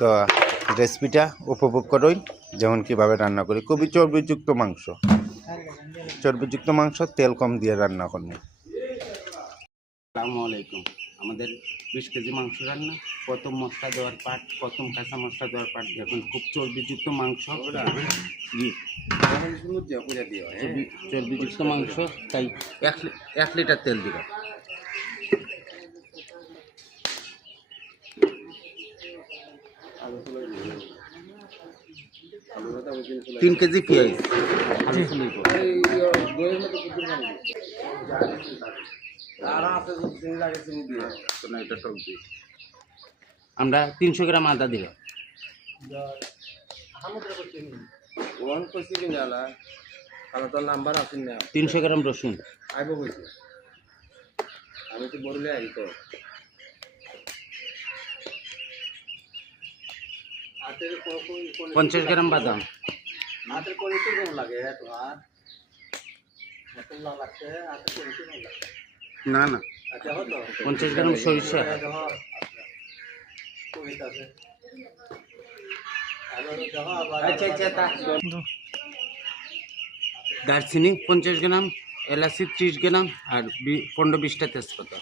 তো রেসিপিটা উপভোগ করুন যেমন কীভাবে রান্না করি। খুবই চর্বিযুক্ত মাংস, তেল কম দিয়ে রান্না করুন। আসসালামু আলাইকুম। আমাদের 20 কেজি মাংস রান্না। প্রথম মশলা দেওয়ার পাট, প্রথম কাঁচা মশলা দেওয়ার পাট দেখুন, খুব চর্বিযুক্ত মাংস। চর্বিযুক্ত মাংস, তাই 1 লিটার তেল দিবেন। তিন কেজি পেঁয়াজ আমরা 300 গ্রাম আদা দিব। 300 গ্রাম রসুন, 50 গ্রাম বাদাম, না 50 গ্রাম সরিষা, দারচিনি 50 গ্রাম, এলাচি 30 গ্রাম আর 15-20টা তেজপাতা।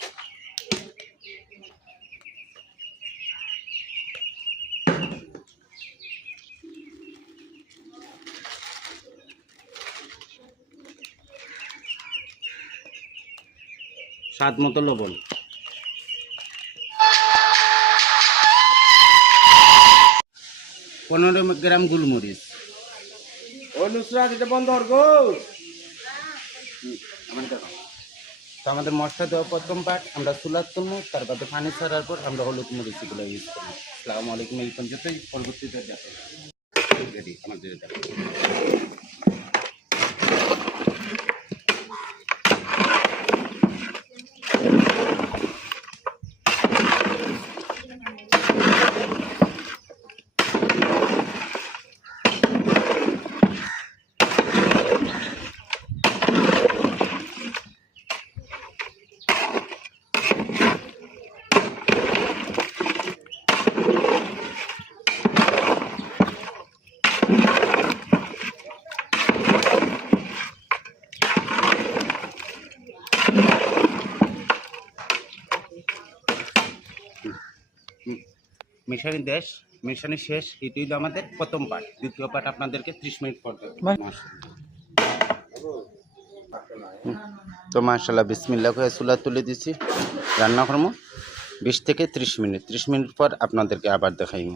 স্বাদ মতো লবণ, 15 গ্রাম গোলমরিচ। তো আমাদের মশলা দেওয়া প্রথম পাট আমরা চুলার তুলবো, তার বাদে পানি ছাড়ার পর আমরা হলুদ মরিচ এগুলো ইউজ করবো। আসসালামু আলাইকুম। এই পর্যন্তই, পরবর্তীতে দেখো রেডি আমাদের এটা। মেশানি শেষ। এটি হলো আমাদের প্রথম পার্ট। দ্বিতীয় পার্ট আপনাদেরকে 30 মিনিট পর দেব। তো মাশাআল্লাহ বিসমিল্লাহ করে চুলা তুলে দিছি, রান্না করবো 20 থেকে 30 মিনিট। 30 মিনিট পর আপনাদেরকে আবার দেখাইব।